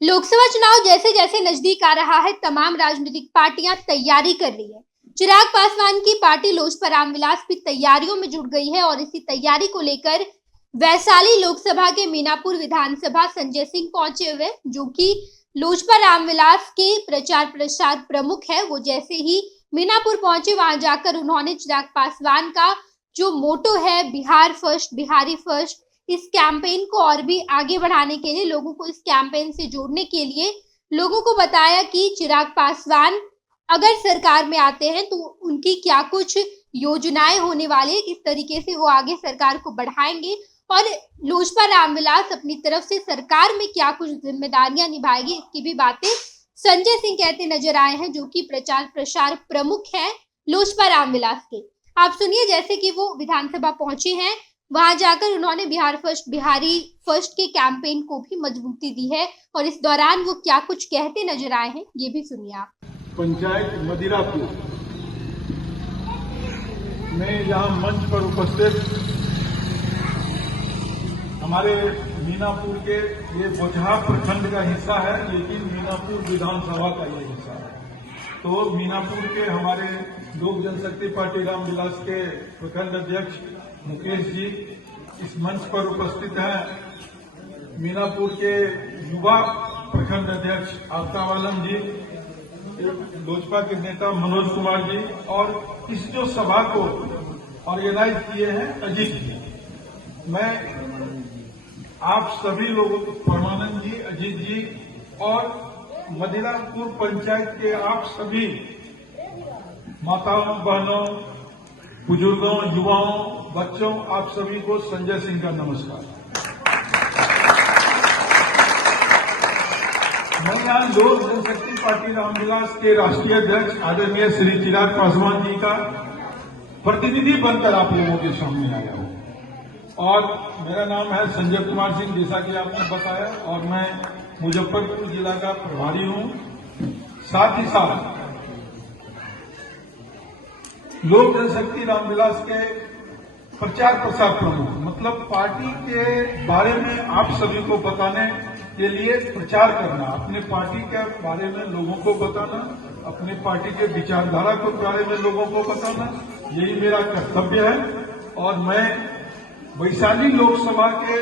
लोकसभा चुनाव जैसे जैसे नजदीक आ रहा है, तमाम राजनीतिक पार्टियां तैयारी कर रही है। चिराग पासवान की पार्टी लोजपा रामविलास भी तैयारियों में जुट गई है और इसी तैयारी को लेकर वैशाली लोकसभा के मीनापुर विधानसभा संजय सिंह पहुंचे हुए, जो कि लोजपा रामविलास के प्रचार प्रसार प्रमुख है। वो जैसे ही मीनापुर पहुंचे, वहां जाकर उन्होंने चिराग पासवान का जो मोटो है बिहार फर्स्ट, बिहारी फर्स्ट, इस कैंपेन को और भी आगे बढ़ाने के लिए, लोगों को इस कैंपेन से जोड़ने के लिए लोगों को बताया कि चिराग पासवान अगर सरकार में आते हैं तो उनकी क्या कुछ योजनाएं होने वाली है, किस तरीके से वो आगे सरकार को बढ़ाएंगे और लोजपा रामविलास अपनी तरफ से सरकार में क्या कुछ जिम्मेदारियां निभाएगी, इसकी भी बातें संजय सिंह कहते नजर आए हैं, जो कि प्रचार प्रसार प्रमुख है लोजपा रामविलास के। आप सुनिए, जैसे कि वो विधानसभा पहुंचे हैं, वहां जाकर उन्होंने बिहार फर्स्ट, बिहारी फर्स्ट के कैंपेन को भी मजबूती दी है और इस दौरान वो क्या कुछ कहते नजर आए हैं, ये भी सुनिए आप। पंचायत मदिरापुर में यहाँ मंच पर उपस्थित हमारे मीनापुर के, ये बोचहा प्रखंड का हिस्सा है, लेकिन मीनापुर विधानसभा का ये हिस्सा है। तो मीनापुर के हमारे लोक जनशक्ति पार्टी रामविलास के प्रखंड अध्यक्ष मुकेश जी इस मंच पर उपस्थित हैं। मीनापुर के युवा प्रखंड अध्यक्ष आफ्ताब आलम जी, लोजपा के नेता मनोज कुमार जी, और इस जो सभा को ऑर्गेनाइज किए हैं अजीत जी। मैं आप सभी लोगों को, परमानंद जी, अजीत जी और मदिरापुर पंचायत के आप सभी माताओं, बहनों, बुजुर्गों, युवाओं, बच्चों, आप सभी को संजय सिंह का नमस्कार। मैं यहाँ लोक जनशक्ति पार्टी रामविलास के राष्ट्रीय अध्यक्ष आदरणीय श्री चिराग पासवान जी का प्रतिनिधि बनकर आप लोगों के सामने आया हूँ। और मेरा नाम है संजय कुमार सिंह, जैसा कि आपने बताया, और मैं मुजफ्फरपुर जिला का प्रभारी हूँ। साथ ही साथ लोक जनशक्ति रामविलास के प्रचार प्रसार प्रमुख, मतलब पार्टी के बारे में आप सभी को बताने के लिए प्रचार करना, अपने पार्टी के बारे में लोगों को बताना, अपने पार्टी के विचारधारा के बारे में लोगों को बताना, यही मेरा कर्तव्य है। और मैं वैशाली लोकसभा के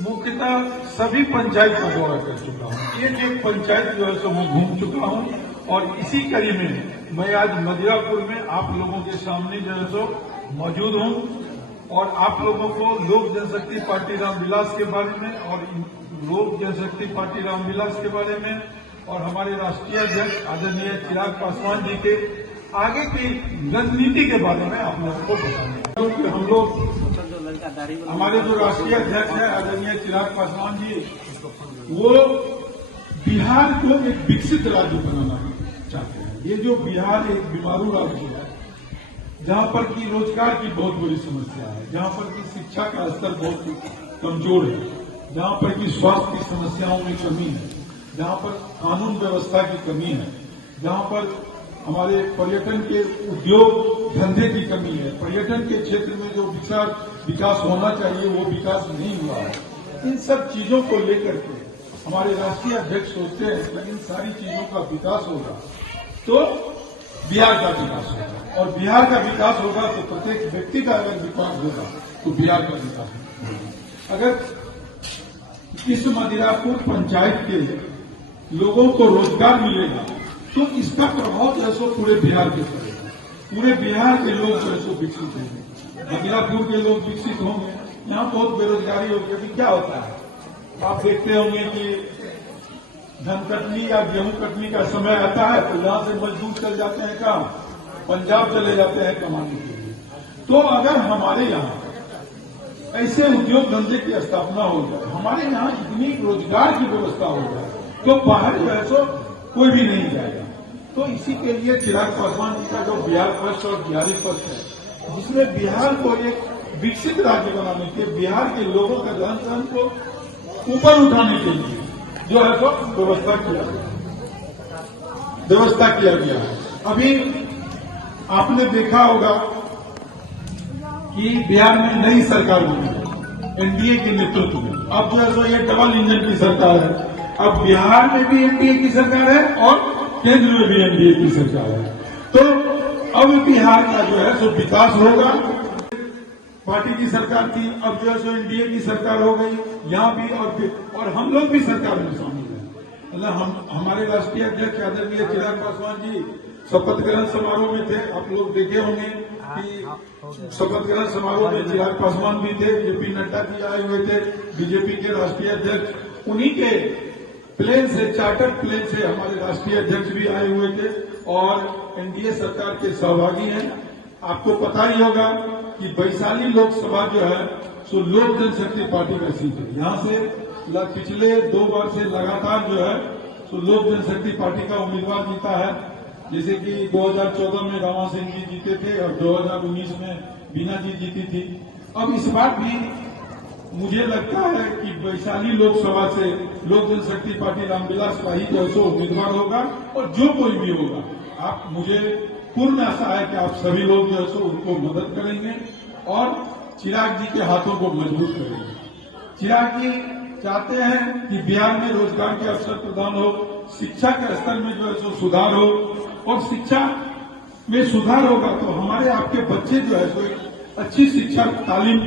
मुख्यतः सभी पंचायत का दौरा कर चुका हूँ। एक पंचायत जो है सो मैं घूम चुका हूँ और इसी कड़ी में मैं आज मदिरापुर में आप लोगों के सामने जो है सो मौजूद हूँ और आप लोगों को लोक जनशक्ति पार्टी रामविलास के बारे में और लोक जनशक्ति पार्टी रामविलास के बारे में और हमारे राष्ट्रीय अध्यक्ष आदरणीय चिराग पासवान जी के आगे की रणनीति के बारे में आप लोगों को बताएंगे। हम लोग, हमारे जो राष्ट्रीय अध्यक्ष है आदरणीय चिराग पासवान जी, वो बिहार को एक विकसित राज्य बनाना चाहते हैं। ये जो बिहार एक बीमारू राज्य है, जहां पर की रोजगार की बहुत बड़ी समस्या है, जहां पर की शिक्षा का स्तर बहुत कमजोर है, जहां पर की स्वास्थ्य की समस्याओं में कमी है, जहां पर कानून व्यवस्था की कमी है, जहां पर हमारे पर्यटन के उद्योग धंधे की कमी है, पर्यटन के क्षेत्र में जो विकास होना चाहिए वो विकास नहीं हुआ है। इन सब चीजों को लेकर के हमारे राष्ट्रीय अध्यक्ष सोचते हैं कि इन सारी चीजों का विकास होगा तो बिहार का विकास होगा, और बिहार का विकास होगा तो प्रत्येक व्यक्ति का अगर विकास होगा तो बिहार का विकास होगा। अगर इस मदिरापुर पंचायत के लोगों को रोजगार मिलेगा तो इसका प्रभाव जो है सो पूरे बिहार के पड़ेगा। पूरे बिहार के लोग जो है सो विकसित होंगे, मदिरापुर के लोग विकसित होंगे। यहाँ बहुत बेरोजगारी होगी। अभी क्या होता है, आप देखते होंगे कि धान कटनी या गेहूं कटनी का समय आता है तो यहां से मजदूर चल जाते हैं, काम पंजाब चले जाते हैं कमाने के लिए। तो अगर हमारे यहाँ ऐसे उद्योग धंधे की स्थापना हो जाए, हमारे यहाँ इतनी रोजगार की व्यवस्था हो जाए तो बाहर जो है सो कोई भी नहीं जाएगा। तो इसी के लिए चिराग पासवान जी का जो बिहार फर्स्ट और बिहारी फर्स्ट है, जिसमें बिहार को एक विकसित राज्य बनाने के, बिहार के लोगों का रहन सहन को ऊपर उठाने के लिए जो है तो व्यवस्था किया गया है। अभी आपने देखा होगा कि बिहार में नई सरकार बनी है एनडीए के नेतृत्व में। अब जो है सो ये डबल इंजन की सरकार है। अब बिहार में भी एनडीए की सरकार है और केंद्र में भी एनडीए की सरकार है। तो अब बिहार का जो है सो विकास होगा। पार्टी की सरकार थी, अब जो है सो एनडीए की सरकार हो गई यहाँ भी, और हम लोग भी सरकार में शामिल हैं। मतलब हम हमारे राष्ट्रीय अध्यक्ष आदरणीय चिराग पासवान जी शपथ ग्रहण समारोह में थे। आप लोग देखे होंगे कि शपथ ग्रहण समारोह में चिराग पासवान भी थे, जेपी नड्डा जी आए हुए थे, बीजेपी के राष्ट्रीय अध्यक्ष। उन्हीं के प्लेन से, चार्टर्ड प्लेन से हमारे राष्ट्रीय अध्यक्ष भी आए हुए थे और एनडीए सरकार के सहभागी हैं। आपको पता ही होगा कि वैशाली लोकसभा जो है सो लोक जनशक्ति पार्टी का सीट है। यहाँ से पिछले 2 बार से लगातार जो है सो लोक जनशक्ति पार्टी का उम्मीदवार जीता है। जैसे कि 2014 में रामा सिंह जी जीते थे और 2019 में बीना जी जीती थी। अब इस बार भी मुझे लगता है कि वैशाली लोकसभा से लोक जनशक्ति पार्टी रामविलास पाही जो है सो उम्मीदवार होगा, और जो कोई भी होगा, आप मुझे पूर्ण आशा है कि आप सभी लोग जो है सो उनको मदद करेंगे और चिराग जी के हाथों को मजबूत करेंगे। चिराग जी चाहते हैं कि बिहार में रोजगार के अवसर प्रदान हो, शिक्षा के स्तर में जो है सो सुधार हो, और शिक्षा में सुधार होगा तो हमारे आपके बच्चे जो है सो अच्छी शिक्षा तालीम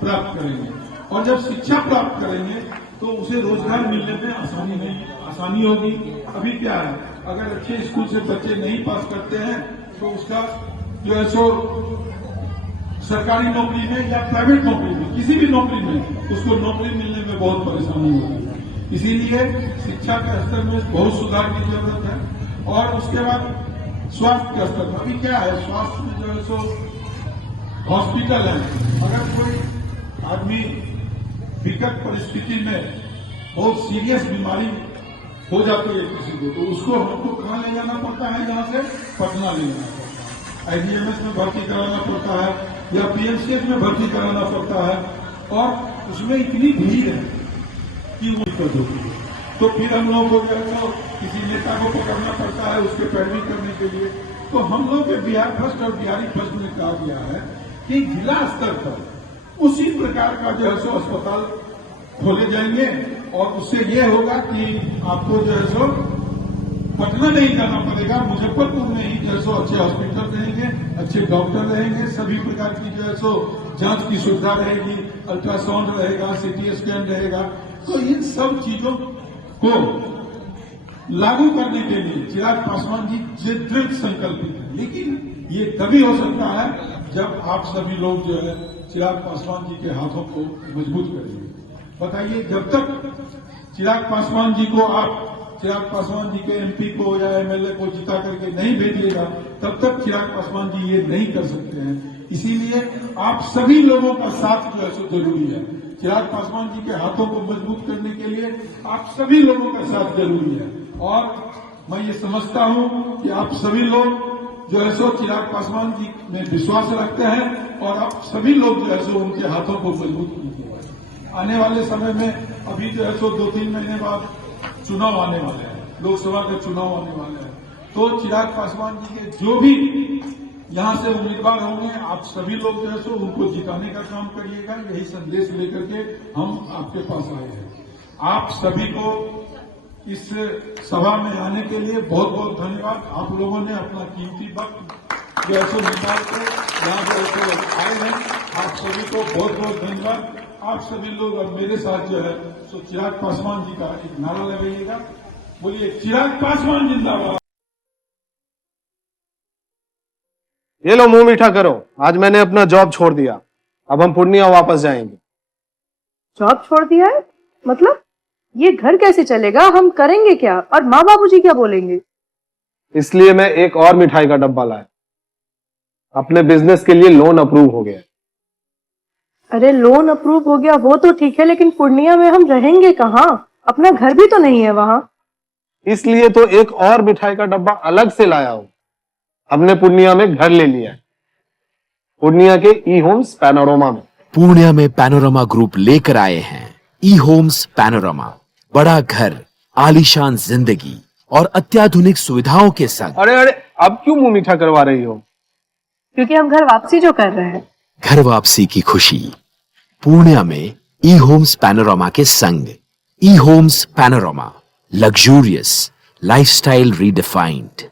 प्राप्त करेंगे, और जब शिक्षा प्राप्त करेंगे तो उसे रोजगार मिलने में आसानी होगी। अभी क्या है, अगर अच्छे स्कूल से बच्चे नहीं पास करते हैं तो उसका जो है सो सरकारी नौकरी में या प्राइवेट नौकरी में, किसी भी नौकरी में उसको नौकरी मिलने में बहुत परेशानी होगी। इसीलिए शिक्षा के स्तर में बहुत सुधार की जरूरत है। और उसके बाद स्वास्थ्य के स्तर में अभी क्या है, स्वास्थ्य में जो है सो हॉस्पिटल है। अगर कोई आदमी विकट परिस्थिति में बहुत सीरियस बीमारी हो जाती है किसी को, तो उसको हमको कहाँ ले जाना पड़ता है, यहाँ से पटना ले जाना पड़ता है, आईजीएमएस में भर्ती कराना पड़ता है या पीएमसीएच में भर्ती कराना पड़ता है, और उसमें इतनी भीड़ है कि वो दिक्कत होती है। तो फिर हम लोग को जो है तो किसी नेता को पकड़ना पड़ता है उसके पैरवी करने के लिए। तो हम लोग के बिहार फर्स्ट और बिहारी फर्स्ट में कहा गया है कि जिला स्तर पर उसी प्रकार का जो है सो अस्पताल खोले जाएंगे, और उससे ये होगा कि आपको जो है सो पटना नहीं जाना पड़ेगा, मुजफ्फरपुर में ही जो है सो अच्छे हॉस्पिटल रहेंगे, अच्छे डॉक्टर रहेंगे, सभी प्रकार की जो है सो जांच की सुविधा रहेगी, अल्ट्रासाउंड रहेगा, सीटी स्कैन रहेगा। तो इन सब चीजों को लागू करने के लिए चिराग पासवान जी दृढ़ संकल्पित है। लेकिन ये तभी हो सकता है जब आप सभी लोग जो है चिराग पासवान जी के हाथों को मजबूत करेंगे। बताइए, जब तक चिराग पासवान जी को आप चिराग पासवान जी के एमपी को या एमएलए को जिता करके नहीं भेजिएगा, तब तक चिराग पासवान जी ये नहीं कर सकते हैं। इसीलिए आप सभी लोगों का साथ जो है सो जरूरी है। चिराग पासवान जी के हाथों को मजबूत करने के लिए आप सभी लोगों का साथ जरूरी है, और मैं ये समझता हूं कि आप सभी लोग जो है सो चिराग पासवान जी में विश्वास रखते हैं, और आप सभी लोग जो है सो उनके हाथों को मजबूत कीजिए। आने वाले समय में अभी जो है सो 2-3 महीने बाद चुनाव आने वाले हैं, लोकसभा के चुनाव आने वाले हैं। तो चिराग पासवान जी के जो भी यहाँ से उम्मीदवार होंगे, आप सभी लोग जो है सो उनको जिताने का काम करिएगा। यही संदेश लेकर के हम आपके पास आए हैं। आप सभी को इस सभा में आने के लिए बहुत बहुत धन्यवाद। आप लोगों ने अपना कीमती वक्त जो है सो निकाल कर यहाँ जो है सो आए हैं, आप सभी को बहुत बहुत धन्यवाद। आप सभी लोग अब मेरे साथ जो है सो चिराग पासवान जी का एक नारा लगाइएगा। बोलिए, चिराग पासवान जिंदाबाद। ये लो, मुंह मीठा करो। आज मैंने अपना जॉब छोड़ दिया, अब हम पूर्णिया वापस जाएंगे। जॉब छोड़ दिया है? मतलब ये घर कैसे चलेगा? हम करेंगे क्या? और माँ बाबूजी क्या बोलेंगे? इसलिए मैं एक और मिठाई का डब्बा लाया। अपने बिजनेस के लिए लोन अप्रूव हो गया। अरे लोन अप्रूव हो गया वो तो ठीक है, लेकिन पूर्णिया में हम रहेंगे कहाँ? अपना घर भी तो नहीं है वहाँ। इसलिए तो एक और मिठाई का डब्बा अलग से लाया हूं। हमने पूर्णिया में घर ले लिया है, पूर्णिया के ई होम्स पैनोरमा में। पूर्णिया में पैनोरमा ग्रुप लेकर आए हैं ई होम्स पैनोरमा। बड़ा घर, आलीशान जिंदगी और अत्याधुनिक सुविधाओं के संग। अरे अरे, अब क्यों मुंह मीठा करवा रही हो? क्योंकि हम घर वापसी जो कर रहे हैं। घर वापसी की खुशी पूर्णिया में ई होम्स पैनोरामा के संग। ई homes panorama, luxurious lifestyle redefined.